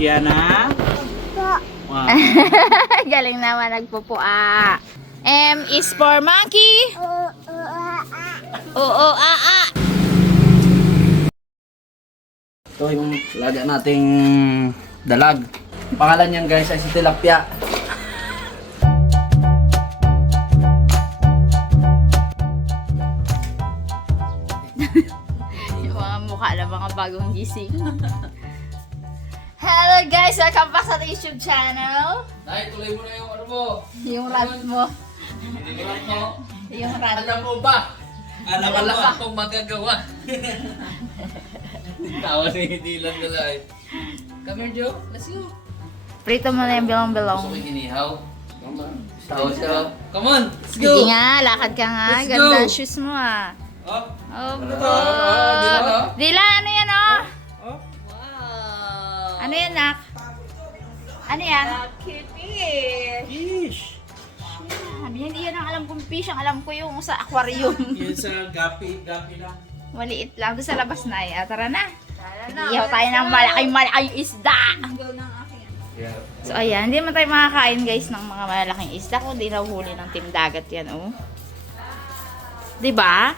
Kiana? Wow. Galing naman nagpupua. M is for monkey. Oo, Ito yung laga nating dalag. Pangalan niyan guys ay si Tilapia. Yung mga mukha ng mga bagong gising. Hello guys! Welcome back sa ating YouTube channel. Dahil tuloy mo na yung ano mo. Yung rant mo. Hindi mo. Yung rant. Alam mo ba? Alam mo lang akong magagawa. Tawa ni Dylan na lang. Come here, Joe. Let's go. Prito mo na yung bilong-bilong. Gusto mo inihaw? Tawa siya. Come on, let's go. Sige nga, lakad ka nga. Let's Ganda go. ang shoes mo ah. Oh. Oh, Dylan, oh. Dylan, ano yan oh? Oh. Wow. Ano yan, nak? Ano yan? Fish. Hindi yan ang alam kong fish. Ang alam ko yung sa aquarium. Yun sa gapi lang. Maliit lang. Doon sa labas na eh. Tara na. Iyaw tayo ng malaking isda. Yeah. So ayan, hindi man tayo makakain guys ng mga malalaking isda kundi nahuhuli ng team dagat yan oh. Diba?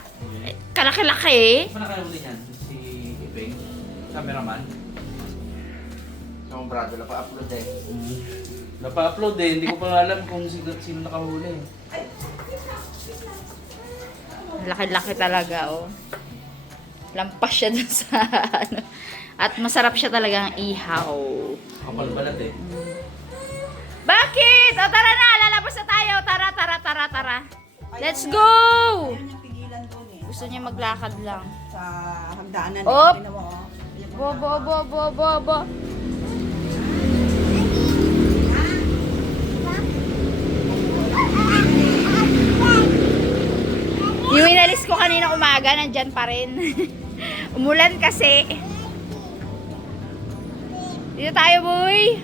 Kalaki-laki. Saan nakahuli niyan? Si Ipeng? Cameraman? Yung brado, napa-upload eh. Napa-upload eh, hindi ko pa alam kung sino nakahuli. Laki-laki talaga oh. Lampas siya dun sa ano. At masarap siya talagang ihaw. Kapal balat eh. Bakit? O tara na, lalabas na tayo. Tara. Let's go! Ayun yung pigilan doon eh. Gusto niya maglakad lang. Sa hagdanan Op! eh. Tingnan mo, oh. Bo. Yung inalis ko kanina umaga, nandyan pa rin. Umulan kasi. Dito tayo, boy!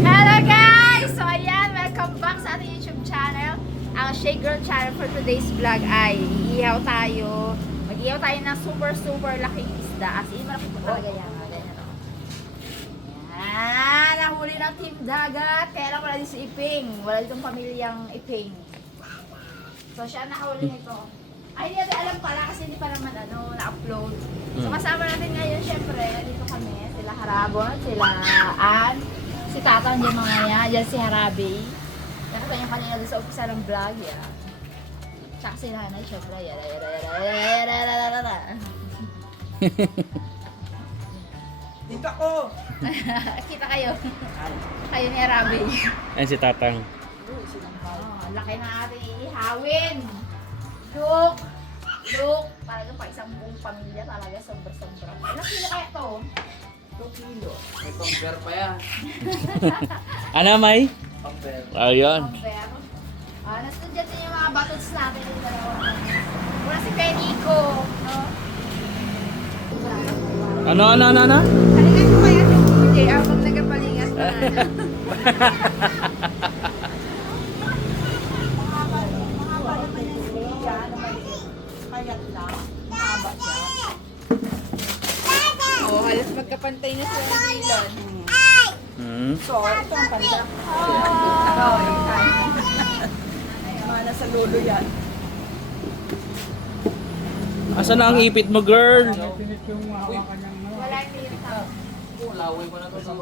Hello guys! So ayan, welcome back sa ating YouTube channel. Ang Shake Girl channel for today's vlog ay iihaw tayo. Mag-ihaw tayo ng super laking isda. As in, malaki po talaga yan. Ganyan o. Yan! Nahuli ng team dagat. Kaya lang wala din si Iping. Wala ditong pamilyang Iping. So siya nakahuli nito. Ay, hindi natin alam pala kasi hindi pa naman na-upload. So kasama natin ngayon, syempre, dito kami. Sila Harabon, sila Ann, si Tata, dyan mga yan. Dyan si Harabi. Nakita niyo kanina doon sa umpisa ng vlog, yan. Tsaka si Nanay, syempre, Dito ko! Kita kayo. Kayo ni Harabi. Ayan si Tatang. Oh, laki na ating ihawin. Look. Talaga pa isang buong pamilya talaga. Sobra-sobra. Ilang kilo kaya to? 2 kilo. May pamper pa yan. Ano, May? Pamper. Ayun. Compare. Nasa dyan din yung mga batots natin. Yung dalawa. Wala si Penico. No? Ano? Halika ko kaya si DJ. Abang nagapalingas na. Mahaba naman yung siya na maliit. Kayat lang. Mahaba siya. Oh, halos magkapantay na sa Dylan. So, ito ang panda. Mga nasa lolo yan. Asan na ang ipit mo, girl? Wala yung pinita. Laway ko na to sa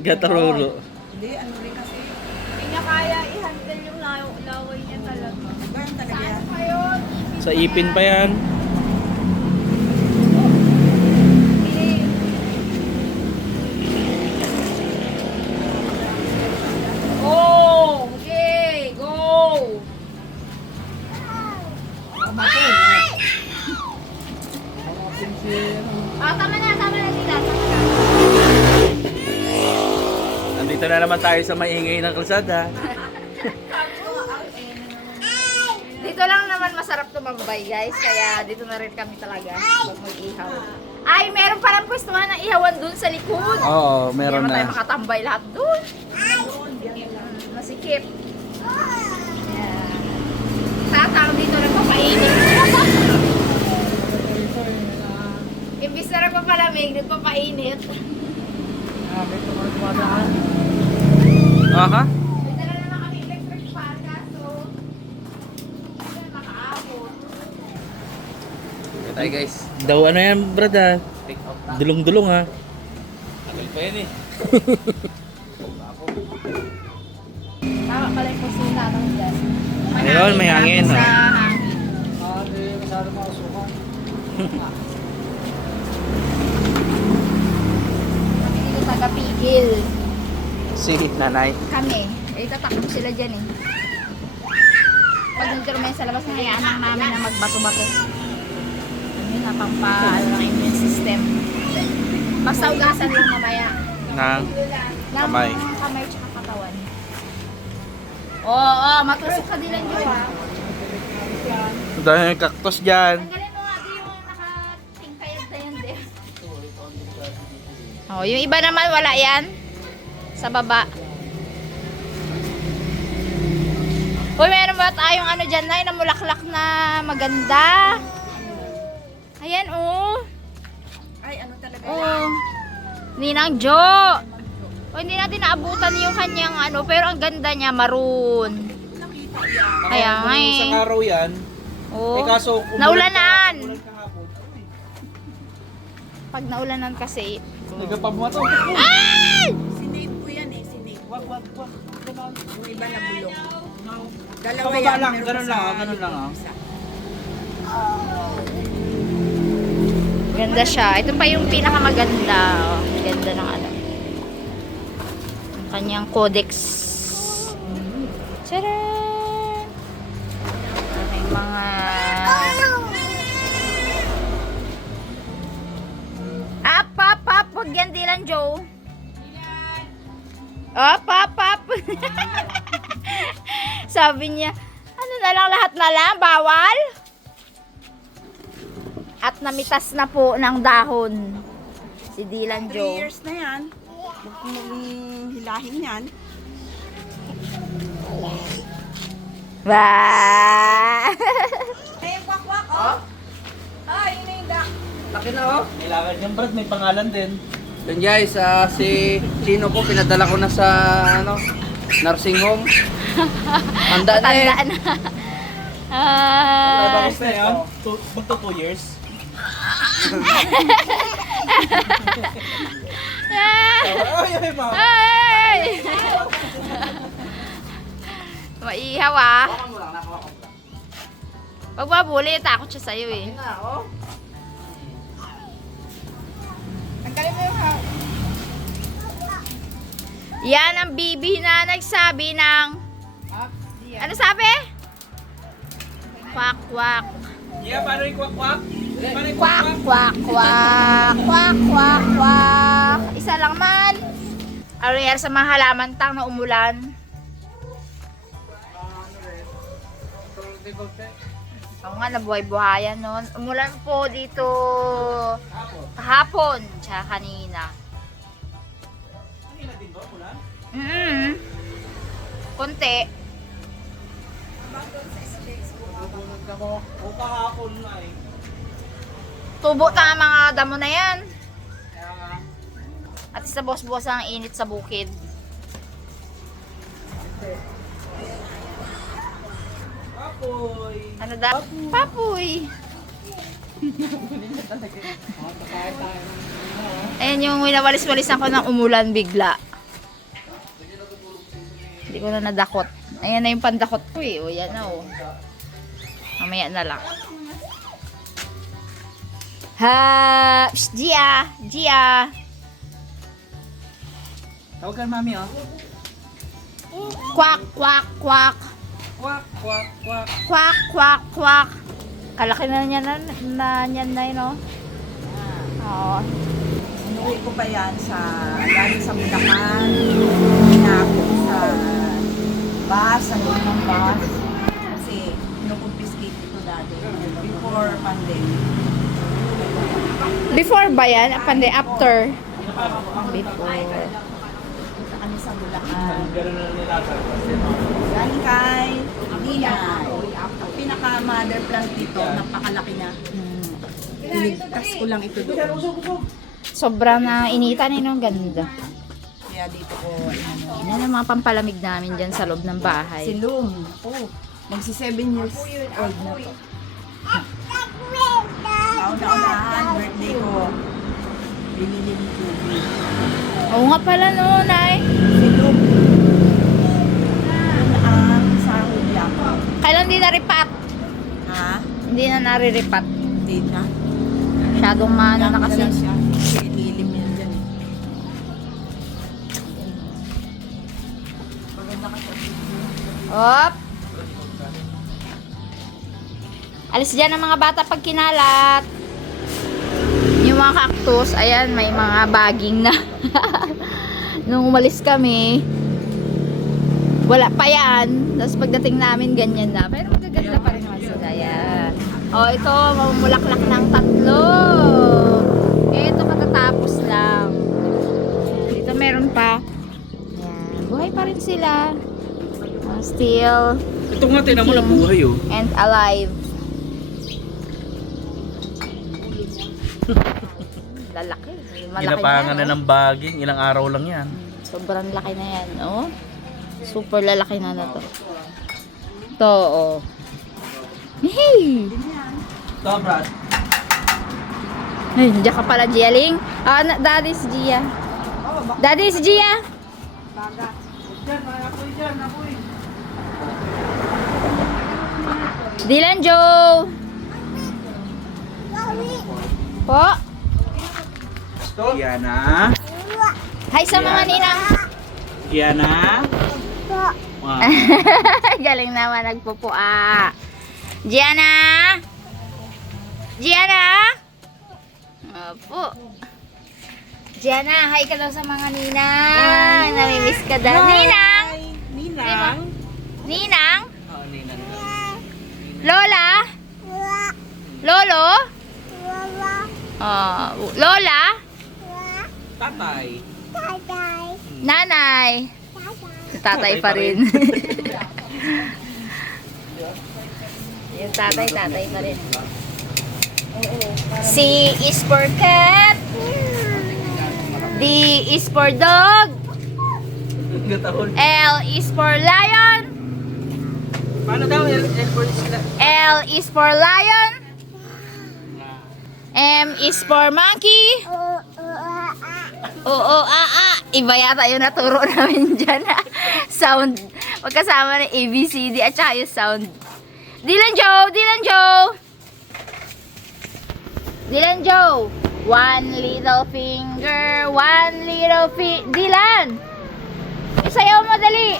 Gataroro. Hindi, ano rin kasi. Hindi niya kaya i-handle yung laway niya talaga. Ganun talaga yan. Ayun. Sa ipin pa yan. Oh, okay, go. Tama na sila. Nandito na naman tayo sa maingay ng kalsada. Dito lang naman masarap tumambay guys, kaya dito na rin kami talaga pag mag-ihaw. Ay, meron palang pwestuhan ng ihawan dun sa likod. Oo, meron Hindi naman tayo na. makatambay lahat dun. Masikip. Yan. Tatang dito nagpapainit. Imbis na nagpapalamig, nagpapainit. Aha. May dala naman kami electric fan, kaso hindi na makaabot. Okay tayo guys. Daw ano yan, brad ha? Take out na. Dulong-dulong ha? Tagal pa yan eh. Tama pala yung kusina ng dyan. Ayun, may hangin, Sa ha? hangin. Kami dito taga-pigil. Si nanay. Kami. Eh, tatakbo sila dyan eh. Pag nandito kami sa labas, hayaan lang namin na magbato-bato. Yun na, ano ng immune system. Basta ugasan lang mamaya. Nang Ng Kamay. kamay tsaka katawan. Oo, matusok ka din ang jowa. dahil yung cactus dyan. Tanggalin mo nga din yung naka-tingkayag na yun din. Oh, yung iba naman wala yan. Sa baba. Uy, meron ba tayong ano dyan na, yung namulaklak na maganda? Ayan, oh. Ay, ano talaga yan? Oh. Ninang Jo. O, hindi natin naabutan yung kanyang ano, pero ang ganda niya, maroon. Nakita yan. Kaya nga eh. Isang araw yan. Oh. Eh kaso, Naulanan. umulan kahapon. Pag naulanan kasi. Nagpapabuhato. Ay! Sinave ko yan eh, sinave. Wag. Yung iba na bulong. Dalawa Pababa yan. lang, meron ganun sa lang, ganun lang, ah. isa. Ganda siya. Ito pa yung pinakamaganda. Oh, ganda ng ano. Ang kanyang codex. Tcharan! May mga... Up! Huwag yan, Dylan Joe. Up! Sabi niya, ano na lang, lahat na lang, bawal? At namitas na po ng dahon si Dylan 3 Joe. years na yan. Huwag mong hilahin yan. Wow! Ay, wak, oh. Ay, yun na yung duck. Laki na oh. Kailangan yung brad, may pangalan din. Yun guys, si Chino po pinadala ko na sa ano, nursing home. Handa na eh. Tanda na. Ah, Tapos na yan, magto 2 years. Ay, ma. ay! Maihaw ah. Hawakan mo lang, hawakan mo lang. Pag mabuli, takot siya sa'yo eh. Yun na oh. Tanggalin mo yung ha- Yan ang bibi na nagsabi ng... Ano sabi? Kwak, kwak. Yeah, paano yung kwak-kwak? Paano yung Kwak, kwak, kwak. Kwak, kwak, kwak. Isa lang man. Ano nangyari sa mga halaman tang na umulan? Ako nga, nabuhay-buhayan nun. Umulan po dito kahapon, tsaka kanina. Kanina din ba, ulan? Konti. Nabunod ako. O kahapon na eh. Tubo ta ang mga damo na yan. Kaya nga. At sa boss-boss ang init sa bukid. Apoy. Ano da? Papoy. Ayan yung winawalis-walisan ko ng umulan bigla. Hindi ko na nadakot. Ayan na yung pandakot ko eh. O yan na o. Mamaya na lang. Ha! Psst, Gia! Gia! Tawagan mami oh. Kwak, kwak, kwak. Kwak, kwak, kwak. Kwak, kwak, kwak. Kalaki na niya na niyan na yun, oh. Oo. Inuwi ko pa yan galing sa Bulacan. Hinako sa bus, sa loob ng bus. Kasi kinukumpiskate ito dati. Before pandemic. Before ba yan? After? Before. Sa kami sa Bulacan. Ganun na nilasa. Galing kay Dinay. Ang pinaka-mother plant dito, napakalaki na. Iligtas ko lang ito doon. Sobrang na initan yun, ang ganda. Kaya dito ko, ano, Yan ang mga pampalamig namin dyan sa loob ng bahay. si Lum. Oh, magsi 7 years old na to. Kauna-unahan, birthday ko. Binili ni tubig. Oo nga pala no, Nay. Si Lum. Yun ang sahod yan. Kailan di na-repat? Ha? Hindi na nare-repat. Hindi na. Masyadong maano na kasi. siya. Kasi lilim yan dyan eh. Maganda ka siya. Op! Alis dyan ang mga bata pag kinalat. Yung mga cactus, ayan, may mga baging na. Nung umalis kami, wala pa yan. Tapos pagdating namin, ganyan na. Pero magaganda pa rin naman sila. Ayan. O, ito, mamulaklak ng 3. Ito, katatapos lang. Dito meron pa. Ayan. Buhay pa rin sila. Still Ito nga, tinan mo na buhay oh. and alive. Lalaki. Malaki Ginapangan na, na ng baging, ilang araw lang yan. Sobrang laki na yan, oh. Super lalaki na to. To, oh. Hey! Ito, Brad. Ay, nandiyan ka pala, Gia-ling. Ah, daddy si Gia. Daddy si Gia. Dylan Joe. Po. Gianna. Hi sa mga ninang. Gianna. Wow. Galing naman nagpupua. Gianna! Gianna! Opo. Gianna, hi ka daw sa mga ninang. Namimiss ka daw. Ninang! Ninang. Ninang? Oh, ninang. Lola? Lolo? Lola? Tatay. Nanay? Tatay pa rin. Yung tatay pa rin. C is for cat. D is for dog. Gatahol. L is for lion. Paano daw? L is for lion. M is for monkey. Oo, iba yata yung naturo namin dyan. Sound. Magkasama ng ABCD at saka yung sound. Dylan Joe! Dylan Joe! Dylan Joe! One little finger, one little Dylan! Isayaw mo dali!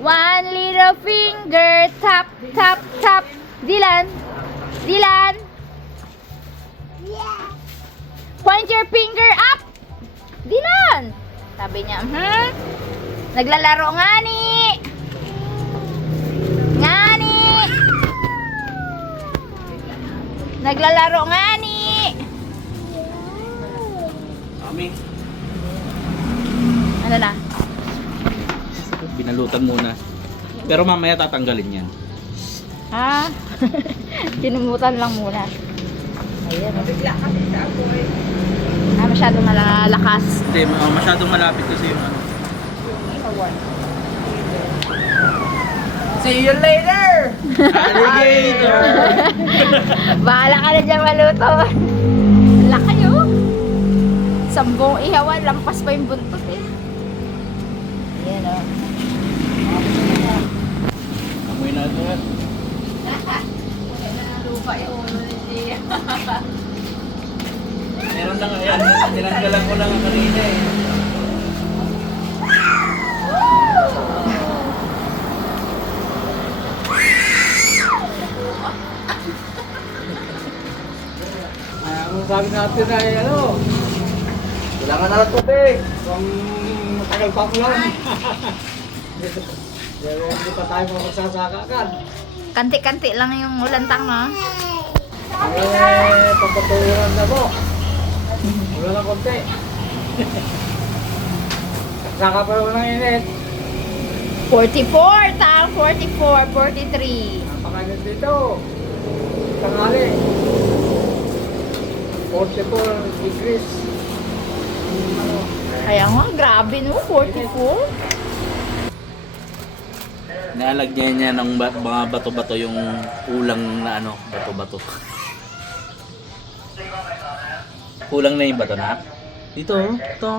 One little finger, tap, tap, tap. Dylan! Dylan! Point your finger up! Dylan! Sabi niya, naglalaro nga ni! Nga ni! Naglalaro nga ni! Mami. Ano na? Binalutan muna. Pero mamaya tatanggalin yan. Ha? Kinumutan lang muna. Ayan. Masyado malalakas. Hindi, masyadong malapit kasi yung ano. See you later! Alligator! Bahala ka na dyan maluto. Laki oh. Sambong ihawan, lampas pa yung buntot eh. Ayan oh. Amoy na ito yan. Lupa yung ulo ni Gia. Meron lang yan. Tinanggalan ko lang kanina eh. Ang sabi natin ay ano, kailangan na lang kote. Kung matagal pa ko lang. Hindi pa tayo magsasakakan. Kanti-kanti lang yung ulantang no? Papatulan na po. Wala lang konti. Saka pa ng init. 44, taang 44, 43. Napakainit dito. Tanghali. 44 degrees. Ano, Kaya nga, grabe no, 44. Nalagyan niya ng mga bato-bato yung ulang na ano, bato-bato. Kulang na yung bato na? Dito, ito.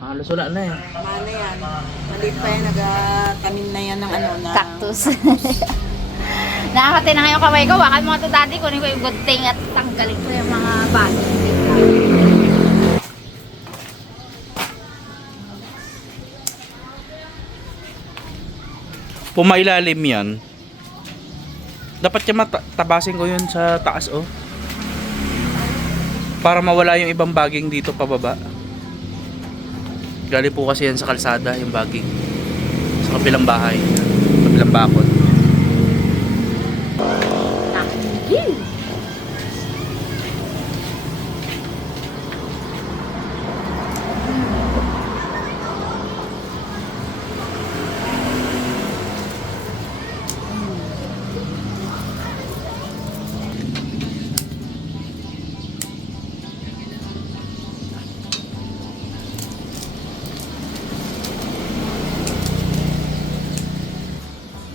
Halos wala na eh. Ano yan? Maliit pa yan, nagtanim na yan ng ano na... Cactus. Nakakati na nga yung kamay ko. Wakan mo ito dati. Kunin ko yung gunting at tanggalin ko yung mga baso. Pumailalim yan. Dapat yung tabasin ko yun sa taas oh. Para mawala yung ibang baging dito pababa. Galing po kasi yan sa kalsada yung baging. Sa kabilang bahay. Kabilang bakod. Nakikil.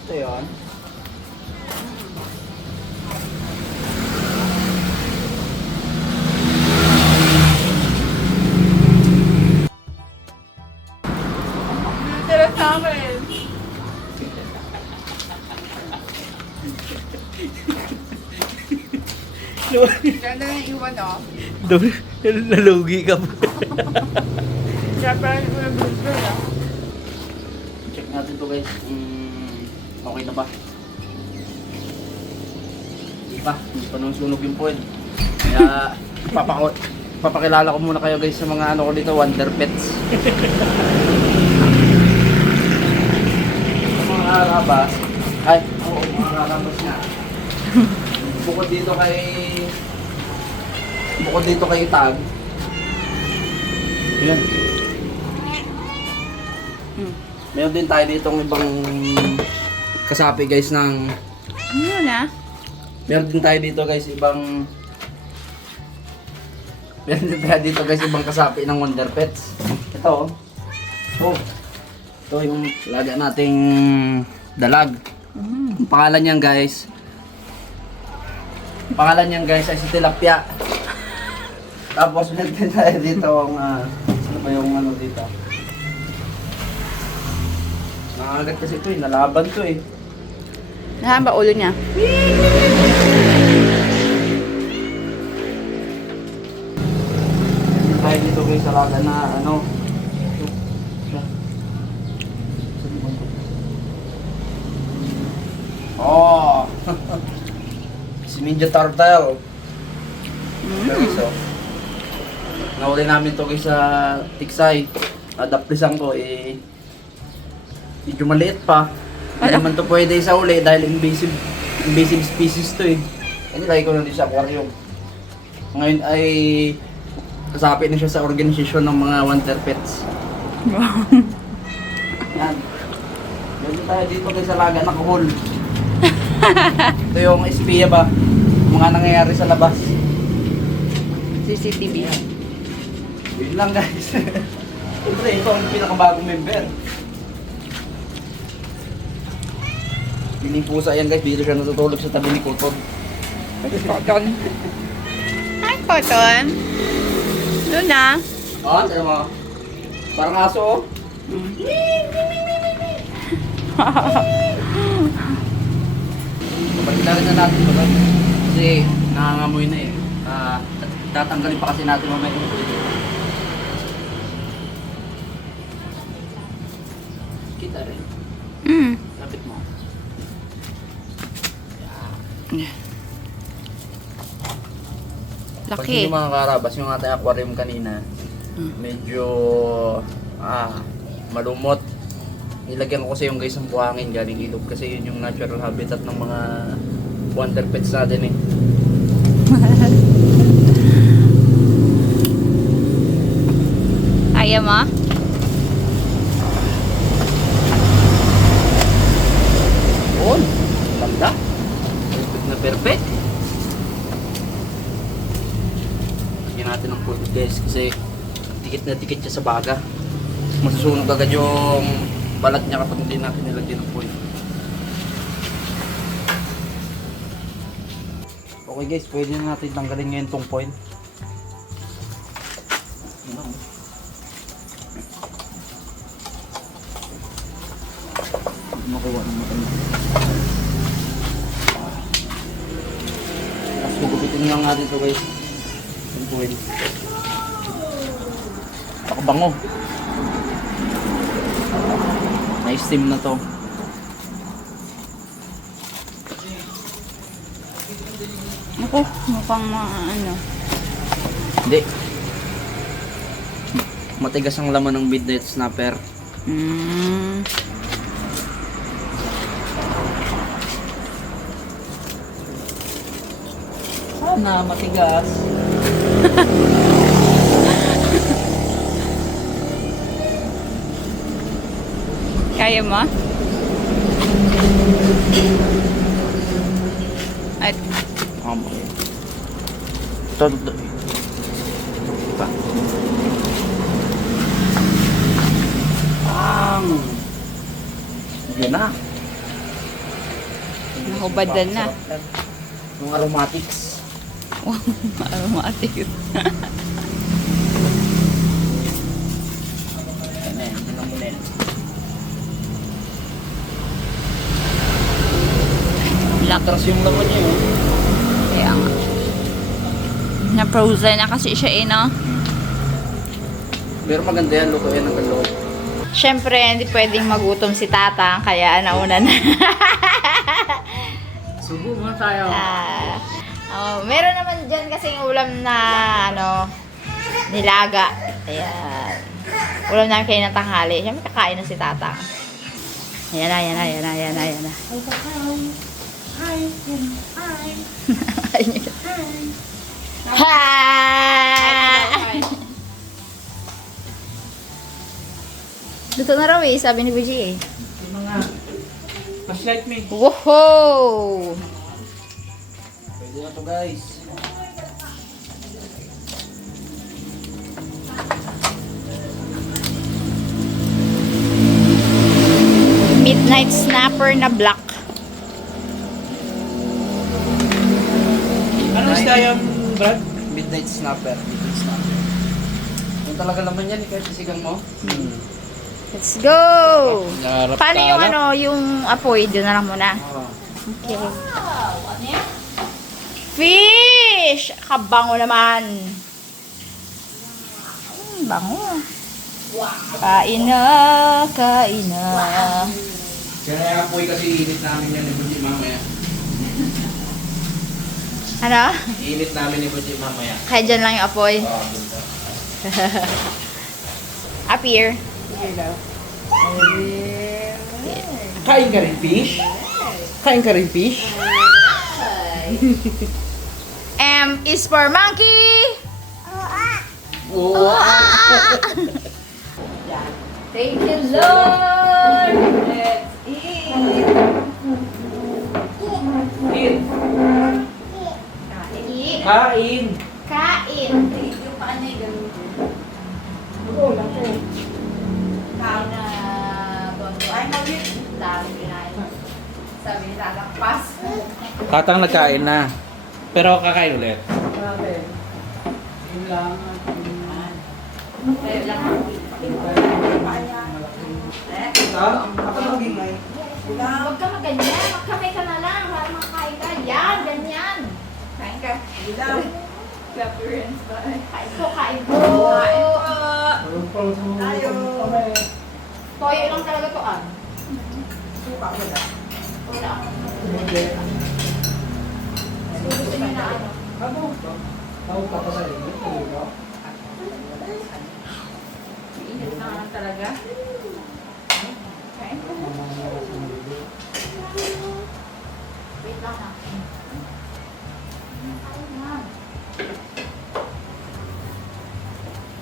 Ito yun. Tira sa akin. Ganda na iwan, oh. Nalugi ka po. Kaya parang ito yung burger, ah. Check natin to guys. Okay na ba? Hindi pa nung sunog yung foil. Kaya papakilala ko muna kayo guys sa mga ano ko dito, Wonder Pets. Sa mga karabas, mga karabas na. Bukod dito kay Tag. Yan. Meron din tayo dito ng ibang kasapi guys ng... Ano na? Meron din tayo dito guys ibang kasapi ng Wonder Pets. Ito oh. Ito yung laga nating dalag. Ang pangalan niyan guys ay si Tilapia. Tapos meron din tayo dito ang ano ba yung ano dito? Nangagat kasi ito eh, nalaban to eh. Nasaan ba ulo niya? Tayo dito guys sa laga na ano. Oh. Si Ninja Turtle. So, nahuli namin to guys sa Tiksay. Adaplisan ko eh medyo maliit pa. Hindi naman to pwede sa uli dahil invasive species to eh. Nilagay ko na din sa aquarium. Ngayon ay kasapi na siya sa organisasyon ng mga Wonder Pets. Yan. Dito tayo dito guys sa laga ng kuhol. Ito yung espiya ba? Mga nangyayari sa labas. CCTV. Yun lang guys. Siyempre ito ang pinakabagong member. Pinipusa yan guys, dito siya natutulog sa tabi ni Kutob. Cotton. Hi, Cotton. Doon na. Ah, tira mo. Parang aso oh. Pagkitarin na natin ito guys. Kasi nangangamoy na eh. Tatanggalin pa kasi natin mamaya. Kita rin. Lapit mo. Pag Laki. yung mga karabas, yung ating aquarium kanina, medyo malumot. Nilagyan ko kasi yung guys ng buhangin galing ilog kasi yun yung natural habitat ng mga Wonder Pets natin eh. Kaya mo? Yun, ganda. Perfect na perfect. Lagyan natin ng food guys kasi hindi dikit na dikit siya sa baga. Masusunog agad yung balat niya kapag hindi natin nilagyan ng foil. Okay guys, pwede na natin tanggalin ngayon tong foil. Makuha ng matalim. Tapos gugupitin lang natin ito guys. Yung foil. Pakabango. May steam na to. Ako, mukhang ano. Hindi. Matigas ang laman ng midnight snapper. Sana matigas. Kaya mo? At Ito. Pa. Yan na. nahubadan na. Yung aromatics. Aromatic. Yan na yan. Yan ang muna yan. Latras yung laman niya yun. Kaya nga. Na-frozen na kasi siya no? Pero maganda yan. Lutuin ang loob. Siyempre, hindi pwedeng magutom si Tata, kaya nauna na. Subo mo tayo. Meron naman dyan kasing ulam na, nilaga. Ayan. Ulam namin kayo ng tanghali. Siyempre, kakain na si Tata. Ayan na, ayan na, ayan na, ayan na, ayan na. Hi! Luto na raw eh, sabi ni Buji eh. Yung mga flashlight me. Wow! Pwede na to guys. Midnight snapper na black. Ano isda yung Brad? Midnight snapper. Midnight snapper. Yung talaga naman yan, kahit sisigang mo. Let's go! Narap Paano yung yung apoy? Doon na lang muna. Oh. Okay. Fish! Kabango naman. Bango. Kain na, kain na. Kaya apoy kasi init namin yan ni Buji mamaya. Ano? Init namin ni Buji mamaya. Kaya dyan lang yung apoy. Oh, Up here. Kain ka rin fish? Kain ka rin fish? M is for monkey. Oo. Thank you, Lord. Let's eat. Eat. Eat. Kain. Kain. Yung paa niya ganun. Oo, laki. Kain na tonto. Ay, mawit. Dami kinain. Sabi ni Tatang pas. Tatang nagkain na. Pero kakain ulit. Kaya lang. Huwag ka maganyan. Magkamay ka na lang. Para makain ka. Yan, ganyan. Kain ka. Appearance ba? Kain ko, kain ko. Kain ko. Tayo. Toyo lang talaga to ah. Suka wala. Wala. Gusto niyo na Init na lang talaga. Kain ko. Wait lang ha. Kain na.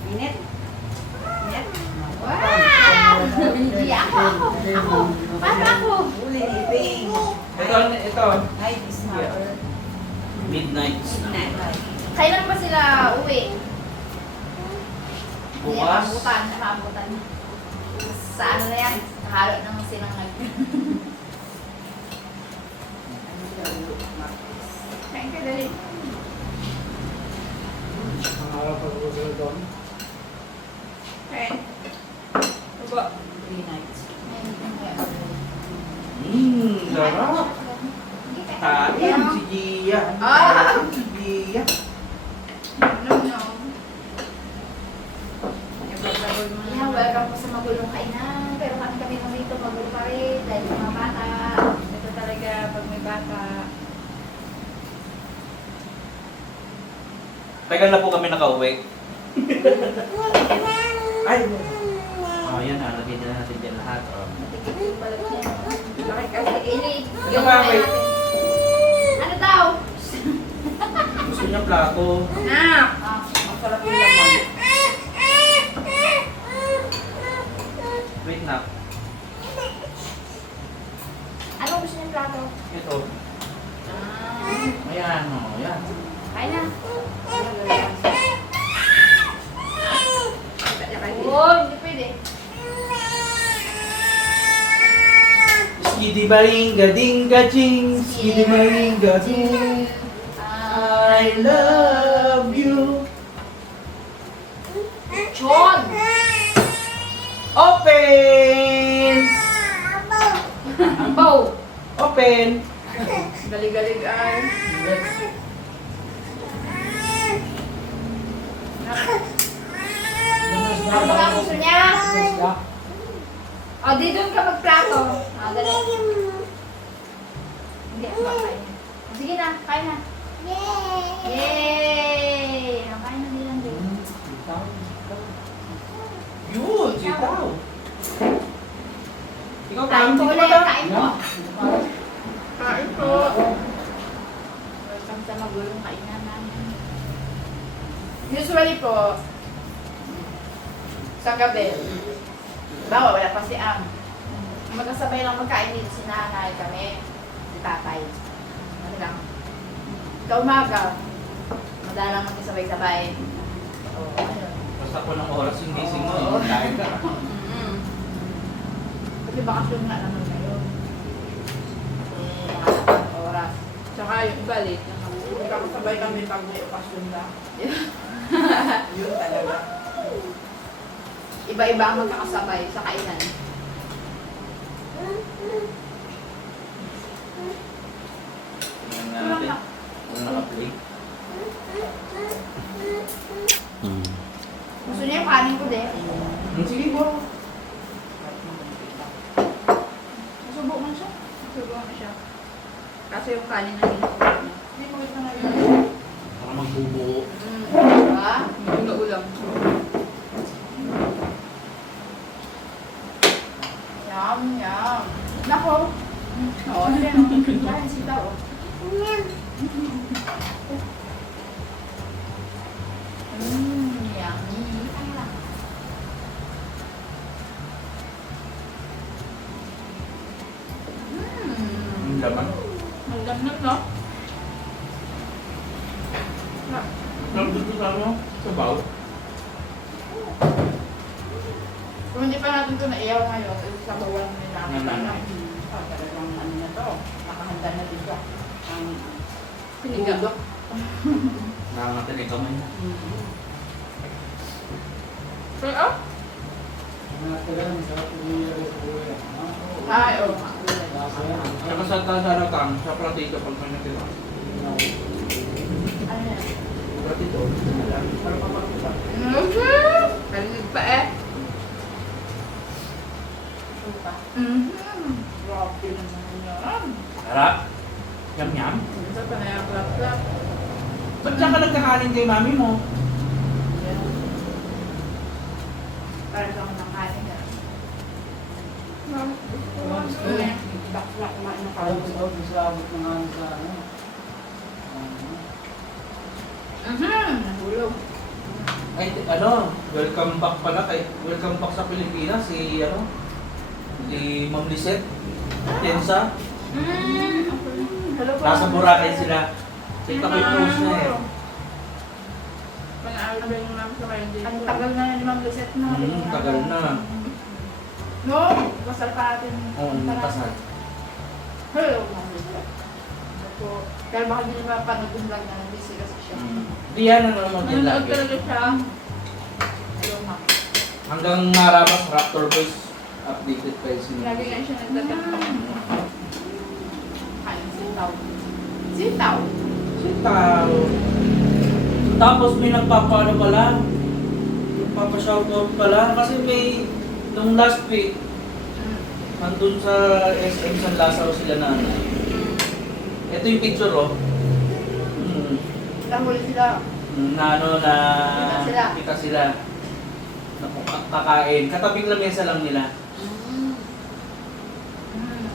Minit. Minit. Wow! Hindi ako. Paano ako? Uli ni Ping. Ito. Night snapper. Midnight snapper. Kailan ba sila uwi? Bukas. Maabutan. Sa ano na yan? Halo ng sinangag. Kain ka dali. Ang araw pa ko doon. Kain. Diba? 3 nights. Sarap. Kain si Gia. Ah! Si Gia. No. Yeah, welcome po sa magulong kainan. Pero kami dito magulo pa rin dahil sa mga bata. Ito talaga pag may bata. Tagal na po kami nakauwi. Ay! Oh, yan na. Lagay na natin dyan lahat. Oh. Matikit yung balat niya. Laki kasi ini. Ano ba, may? Ano daw? Gusto niya plato. Nak! Masarap yung laman. Wait na. Ano gusto niya plato? Ito. Ah. Ayan, oh. Ayan. Kain na. Oh, hindi pwede. Skidi baringa dinga ching. Skidi baringa ding. I love you. Chon! Open! Ang bow! Open! Galig-galig ay. Ano ba ang gusto niya? O, di doon ka magplato. O, dali. Hindi ako makain. Sige na, kain na. Yay! O, kain na nilang din. Yun, sitaw. Ikaw, Kain po ka ulit, ba? kain po. Kain po. Welcome sa magulong kainan namin. Usually po, sa gabi, bawa wala pa si Ang. Magkasabay lang magkain dito si nanay kami, si tatay. Ano lang. Sa umaga, madalang magkasabay-sabay. Oo, ayun. Basta ko ng oras yung gising mo, Oo. kain ka. Kasi bakasyon nga naman ngayon. Mga oras. Tsaka yung iba late na kami. Magkakasabay kami pag may okasyon na. Yun talaga. Iba-iba ang magkakasabay sa kainan. Tingnan natin. Kung naka-play. Gusto niya yung kanin ko din. Sige po. Nasubo man siya. Nasubo man siya. Kasi yung kanin na ginagawa niya. Hindi mo gusto na yun. Para magbubuo. Diba? Yung ulam. Yum, yum. Nako. Oo, ano yan? Dahil sitaw. Yummy. Ay lang. Ang laman. Ang lamnam, no? Nandun sa ano? Sa baw. Kung hindi pa natin ito naiyaw ngayon, sa bawal mo nila. Talagang ano na to. Nakahanda na din siya. Ang Piniga. Nakangatan yung kamay. Pero, oh? Ay, oh. Saka sa haratang, sa platito pag may natira. Ano yan? Platito. Para papakuta. Kalinig pa eh. suka. Grabe naman yan. Harap. Yum-yum. Ito pa na yung klap-klap. Ba't saan ka nagkakaling kay mami mo? Para sa akong nakain na. Bakla kumain na Alam kayo. ko sa abot ng ano sa ano. Nahulog. Ay, ano, welcome back pala kay, welcome back sa Pilipinas, si, ano, si Ma'am Lisette, Tensa. Hello po. Nasa Boracay sila. Kita ko yung post na eh. Pag-aaral ba yung namin sa kayo dito? Ang tagal na ni Ma'am Lucette na. Tagal na. No, kasal pa natin. Oo, kasal. Hello, Ma'am Lucette. So, pero baka hindi naman panood yung vlog na busy kasi siya. Diyan na naman din Nanonood lagi. talaga siya. Hello, Ma'am. Hanggang marabas, Raptor Boys, updated pa yung sinunod. Lagi nga siya nagtatanong. Kain sitaw. Sitaw? Sitaw. Tapos may nagpapaano pala. Nagpapa-shoutout pala. Kasi may, nung last week, andun sa SM San Lazaro sila na. Ito yung picture, oh. Nahuli sila. Na ano na Kita sila. kita sila. Na kakain. Katabing lamesa lang nila.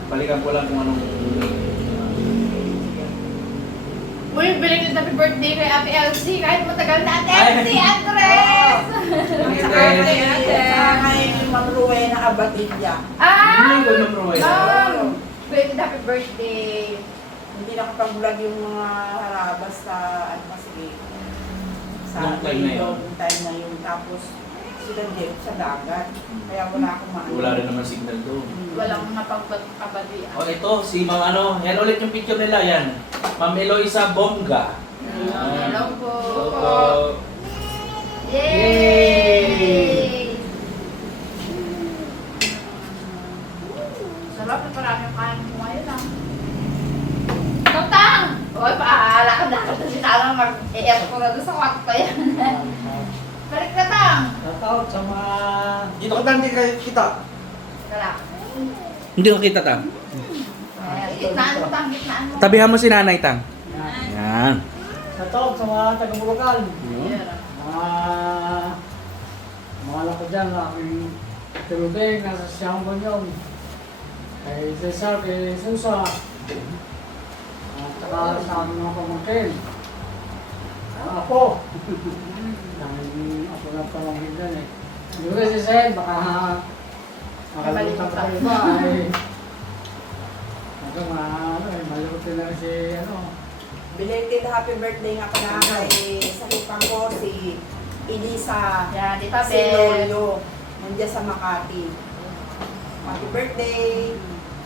Balikan ko lang kung anong Uy, biling yung happy birthday kay Ate Elsie. Kahit matagal na Ate Ay. Elsie, Andres! Saka kay Ma'am Rowena Abadilla. Ah! Hindi ko yung provide. Ma'am! Biling yung happy birthday. Hindi nakapag-vlog yung mga harabas sa ano kasi sa Nung time na yun. Nung time na yun. Tapos sila din sa dagat. Kaya wala akong maano. Wala rin naman signal doon. Walang napagkabalian. Oh, ito, si Ma'am ano, yan ulit yung picture nila, yan. Ma'am Eloisa Bongga. Hello po. So, Yay! Sarap na parami ang kain mo ngayon ah. Tantang! Uy, paalakad-lakad na si Tala mag-e-air ko na doon sa kwarto yan. Balik na Tang! Shoutout sa mga... dito ka tanda kayo kita. Tara. Hindi ko kita, Tang. Ayan, gitnaan mo Tang, gitnaan mo. Tabihan mo si Nanay, Tang. Yan. Yan. Shoutout sa mga taga-Bulacan. Ayan. Mga anak ko dyan, aking tulubing, nasa siyang banyon. Kay Cesar, kay Susa. At saka sa aming mga pamangkin. Ako. Dahil ako na pamangkin dyan eh. Hindi ko kasi sa'yo, baka makalimutan ko pa iba ay malutin na si Belated happy birthday nga pala kay sa hipang ko si Elisa Yan, Tita si Beth. Lolo. Nandiyan sa Makati. Happy birthday!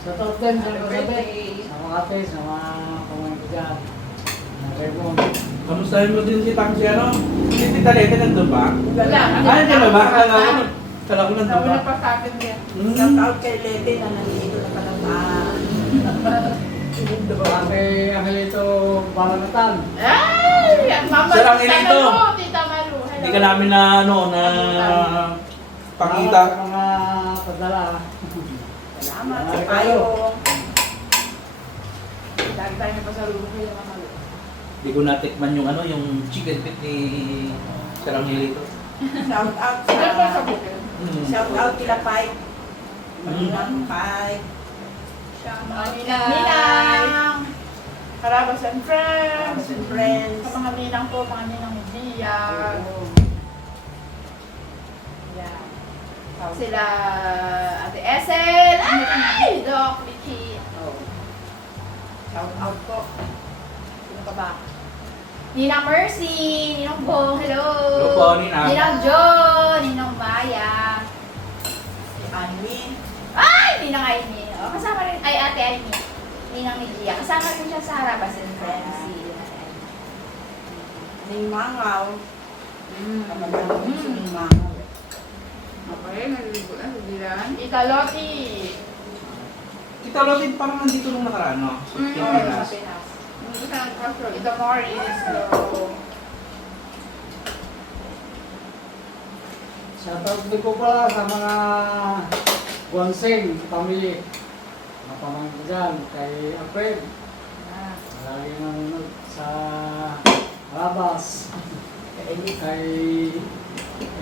Shoutout din sa Happy Kasabi, birthday. sa Makati, sa mga pamangkin ko dyan. Raymond. Kamustahin mo din si Tang si ano? Si Tita Lete nandun ba? Wala. Ah, nandiyan ba ba? Kala ko nandun ba? Wala pa sa akin yan. Shout out kay Lete na nandito na pala sa Kay Angelito Balanatan. Ay! Ang mama Sir, ang Tita ilito. Malu, Tita Malu. Hello. Hindi ka namin na ano, na pakita. Salamat sa mga padala. Salamat sa kayo. Lagi tayo may pasalubong kay Tita Malu. Hindi ko natikman yung ano, yung chicken feet ni Sir Angelito. Shout out Ilan pa sa sa bukid? shout out kila Pike. Maninang Pike. Ninang! Karabas and friends! and friends. Sa mga ninang ko, mga ninang Diaz. Yeah. Sila Ate Esel! Ay! Doc, Vicky. Shout out po. Sino ka ba? Ninang Mercy! Ninang Bong, hello! Hello po, Ninang. Ninang Jo! Ninang Maya! Si Annie. Ay! Ninang Aimee. O, kasama rin, ay Ate Aimee. Ninang ni Gia. Kasama rin siya sa Harabas and Friends. Si Ning Mangaw. Mm. Kamagano si Ning Mangaw. Okay, naliligo na sa dilan. Tita Lottie! Tita Lotin parang nandito nung nakaraan, no? So, Mm. Pilipinas. Pinas. Hindi ka nag-pasok. Tita Morris. Hello. Shoutout din ko pala sa mga Guansing family. Mga pamangkin ko dyan, kay Alfred. Ah. Lagi nanonood sa Harabas. Kay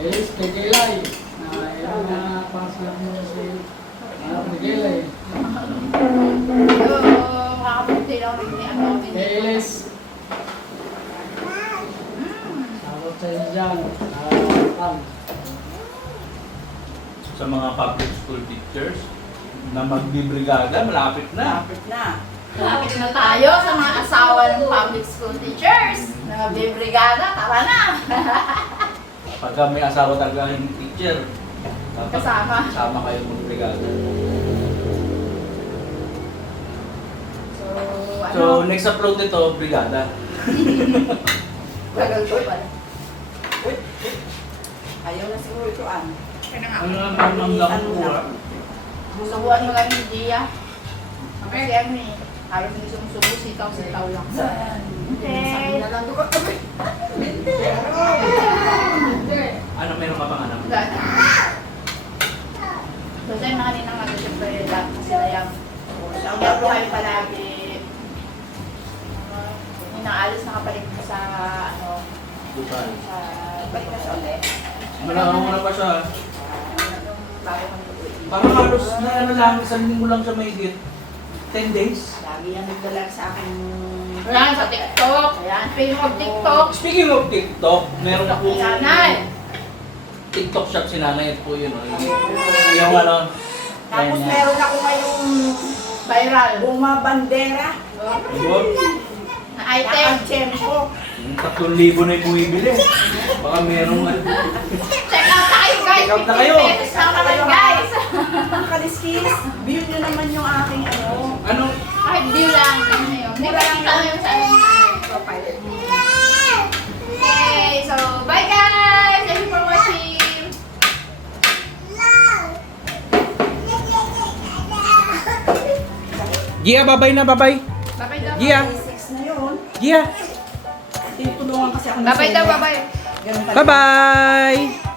Elis, kay Kaylay. Ilan na pangasalan mo si anak ni Kaylay. Hello. Makakapunti lang rin ni ano. Kay Elis, Mm. shoutout sa inyo dyan. Pan. Sa mga public school teachers na magbibrigada, malapit na. Lapit na. Malapit na tayo sa mga asawa ng public school teachers. Nabibrigada, tara na! Pagka may asawa talaga yung teacher, dapat Kasama. Kasama kayo mag-brigada. So, ano? So, next upload nito, brigada. Gagal ko pala. Ayaw na siguro ito, Kaya nga. Ano ang pamamdam ko ha? Subuhan mo lang ni Gia. Kasi ano eh, halos hindi sumusubo, sitaw lang. Sabi na lang ko kami. Ano, meron ka pang anak? So, sa'yo na kanina nga, siyempre, lahat na sila yung kaya po kayo palagi inaalis na kapalik mo sa ano, Bukan. sa balik na siya ulit. Malakaw na pa siya. Nung bago kami ulit. Parang halos na ano lang, isang linggo lang siya mahigit. 10 days. Lagi yan nagdala sa akin. Ayan, sa TikTok. Ayan, speaking of TikTok. Speaking of TikTok, meron TikTok po ni nanay. TikTok shop si nanay po yun. Yung ano, Tapos ganyan. meron ako ngayong Viral. bumabandera Ayun. Na na item. Antsempo. 3,000 na yung bumibili. Baka merong ano. Check out tayo guys. Check out na kayo. 50 pesos lang naman guys. Ang kaliskis, view nyo naman yung aking ano. Ano? Kahit view lang. Ano yun? Hindi ba lang yung sa profile. Okay, so bye guys. Thank you for watching. Gia, babay na, babay. Bye-bye daw. Gia. 6 na yun. Gia. Tinutulungan kasi ako ng Bye-bye daw, senior. bye-bye. Ganun talaga. Bye-bye.